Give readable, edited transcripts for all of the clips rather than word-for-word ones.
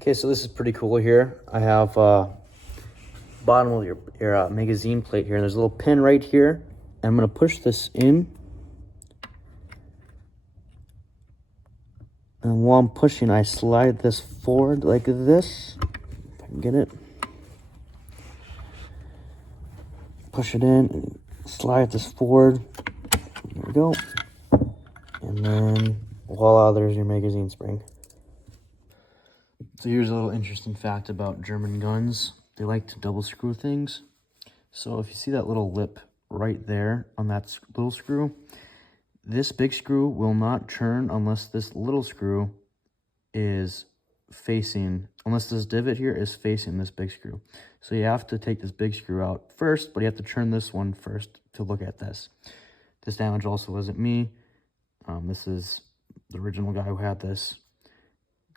Okay, so this is pretty cool here. I have bottom of your magazine plate here, and there's a little pin right here. And I'm gonna push this in. And while I'm pushing, I slide this forward like this. If I can get it. Push it in and slide this forward. There we go. And then voila, there's your magazine spring. So here's a little interesting fact about German guns. They like to double screw things. So if you see that little lip right there on that little screw, this big screw will not turn unless this little screw is facing, unless this divot here is facing this big screw. So you have to take this big screw out first, but you have to turn this one first to look at this. This damage also wasn't me. This is the original guy who had this.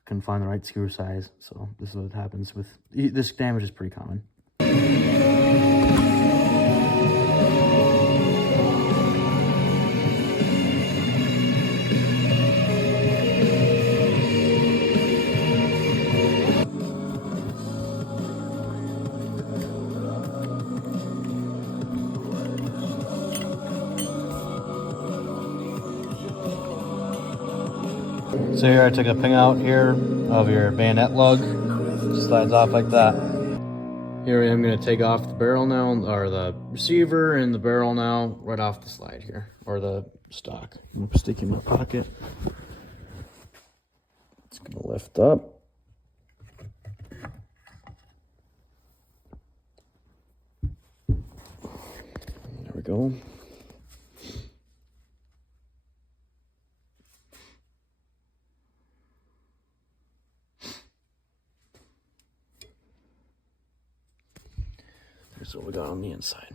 Couldn't find the right screw size, so this is what happens with this. Damage is pretty common. So here I took a ping out here of your bayonet lug. Slides off like that. Here I am going to take off the barrel now, or the receiver and the barrel now, right off the slide here, or the stock. I'm going to stick it in my pocket. It's going to lift up. There we go. Here's what we got on the inside.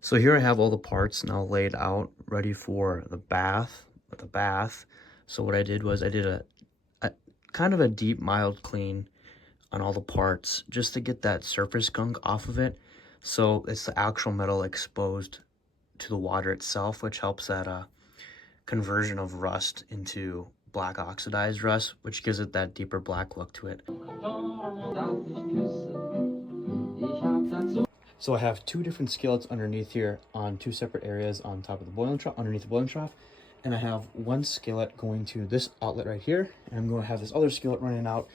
So here I have all the parts now laid out, ready for the bath. So what I did was I did a kind of a deep, mild clean on all the parts just to get that surface gunk off of it. So it's the actual metal exposed to the water itself, which helps that conversion of rust into black oxidized rust, which gives it that deeper black look to it. So I have two different skillets underneath here on two separate areas on top of the boiling trough, underneath the boiling trough. And I have one skillet going to this outlet right here. And I'm going to have this other skillet running out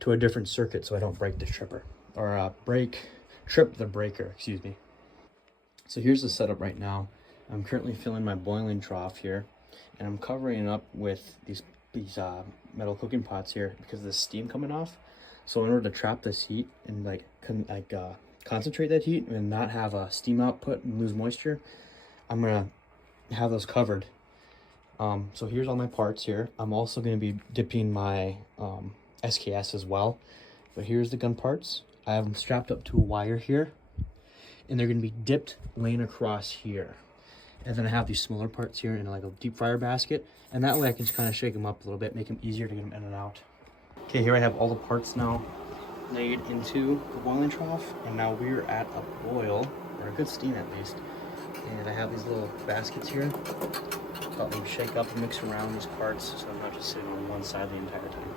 to a different circuit so I don't break the tripper. Or trip the breaker, excuse me. So here's the setup right now. I'm currently filling my boiling trough here. And I'm covering it up with these metal cooking pots here because of the steam coming off. So in order to trap this heat and concentrate that heat and not have a steam output and lose moisture, I'm gonna have those covered. So here's all my parts here. I'm also gonna be dipping my SKS as well. But here's the gun parts. I have them strapped up to a wire here, and they're gonna be dipped laying across here. And then I have these smaller parts here in like a deep fryer basket, and that way I can just kind of shake them up a little bit, make them easier to get them in and out. Okay, here I have all the parts now laid into the boiling trough, and now we're at a boil, or a good steam at least. And I have these little baskets here. Let them shake up and mix around these parts so I'm not just sitting on one side the entire time.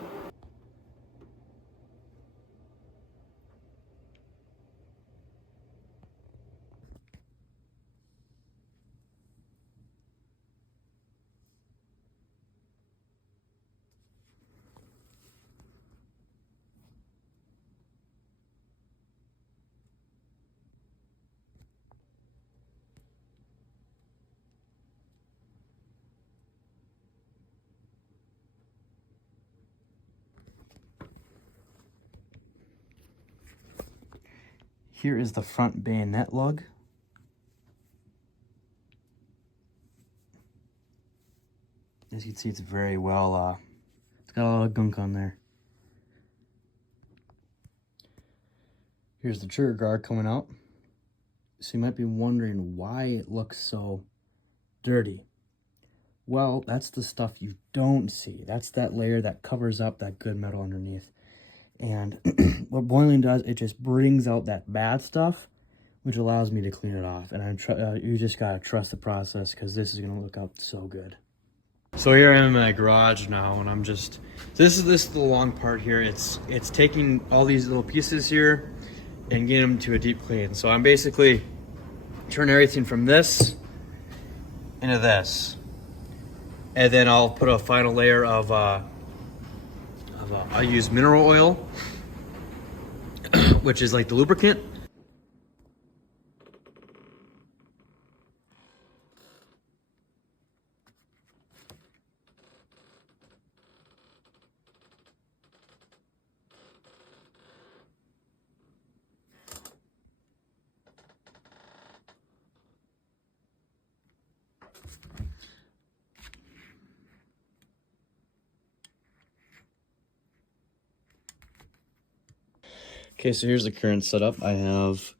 Here is the front bayonet lug. As you can see, it's very well, it's got a lot of gunk on there. Here's the trigger guard coming out. So you might be wondering why it looks so dirty. Well, that's the stuff you don't see. That's that layer that covers up that good metal underneath. And what boiling does, it just brings out that bad stuff, which allows me to clean it off. And you just gotta trust the process, because this is gonna look out so good. So here I am in my garage now, and I'm just, this is the long part here. It's taking all these little pieces here and getting them to a deep clean. So I'm basically turning everything from this into this, and then I'll put a final layer of I use mineral oil, which is like the lubricant. Okay, so here's the current setup. I have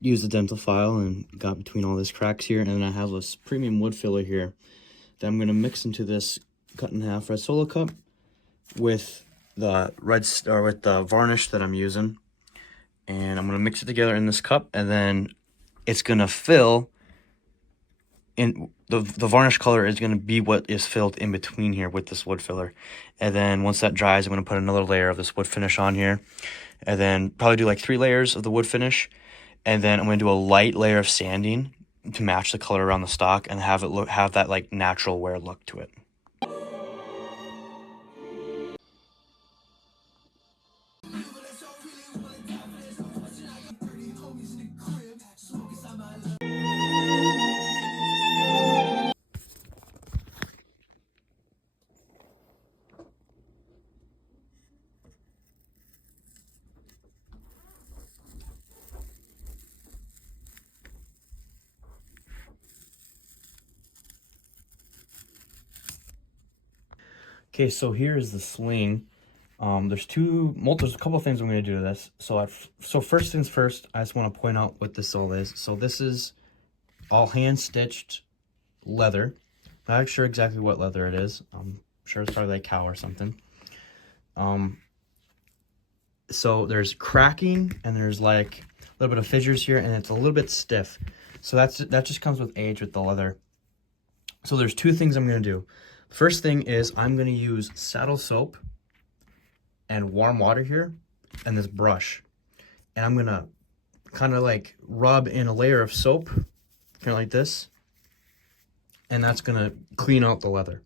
used the dental file and got between all these cracks here, and then I have this premium wood filler here that I'm going to mix into this cut in half red solo cup with the with the varnish that I'm using, and I'm going to mix it together in this cup, and then it's going to fill in the varnish color is going to be what is filled in between here with this wood filler. And then once that dries, I'm going to put another layer of this wood finish on here, and then probably do like 3 layers of the wood finish, and then I'm going to do a light layer of sanding to match the color around the stock and have it have that like natural wear look to it. Okay, so here is the sling. There's a couple of things I'm going to do to this. So first things first, I just want to point out what this all is. So this is all hand-stitched leather. Not sure exactly what leather it is. I'm sure it's probably like cow or something. So there's cracking, and there's like a little bit of fissures here, and it's a little bit stiff. So that just comes with age with the leather. So there's 2 things I'm going to do. First thing is I'm going to use saddle soap and warm water here and this brush. And I'm going to kind of like rub in a layer of soap, kind of like this. And that's going to clean out the leather.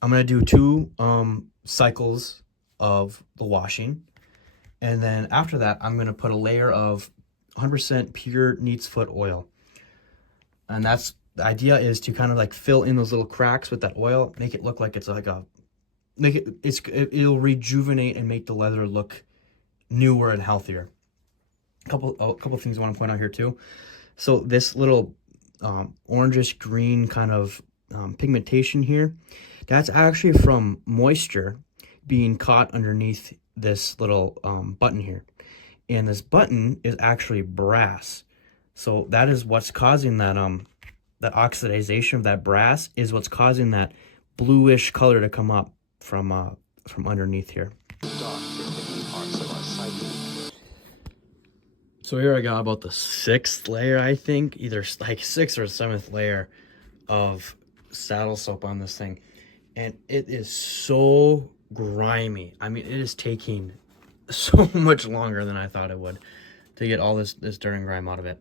I'm going to do 2 cycles of the washing. And then after that, I'm going to put a layer of 100% pure neat's foot oil. And the idea is to kind of like fill in those little cracks with that oil, make it look like it's like it'll rejuvenate and make the leather look newer and healthier. A couple things I want to point out here too. So this little orangish green kind of pigmentation here, that's actually from moisture being caught underneath this little button here. And this button is actually brass. So that is what's causing that that oxidization of that brass is what's causing that bluish color to come up from underneath here. So here I got about the 6th layer, I think, either like 6th or 7th layer of saddle soap on this thing, and it is so grimy. I mean, it is taking so much longer than I thought it would to get all this dirt and grime out of it.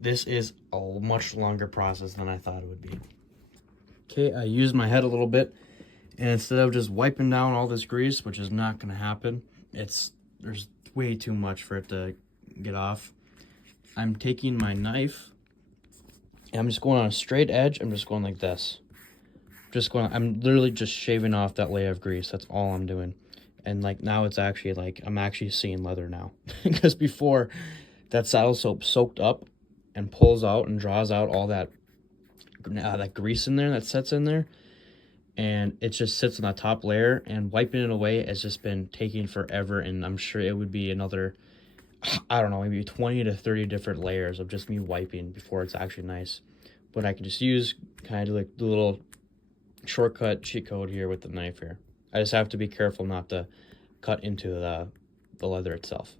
This is a much longer process than I thought it would be. Okay, I used my head a little bit, and instead of just wiping down all this grease, which is not going to happen, there's way too much for it to get off. I'm taking my knife, and I'm just going on a straight edge. I'm just going like this. I'm literally just shaving off that layer of grease. That's all I'm doing. And like now it's actually like, I'm actually seeing leather now. Because before, that saddle soap soaked up and pulls out and draws out all that that grease in there that sets in there, and it just sits on the top layer, and wiping it away has just been taking forever, and I'm sure it would be another, I don't know, maybe 20 to 30 different layers of just me wiping before it's actually nice. But I can just use kind of like the little shortcut cheat code here with the knife here. I just have to be careful not to cut into the leather itself.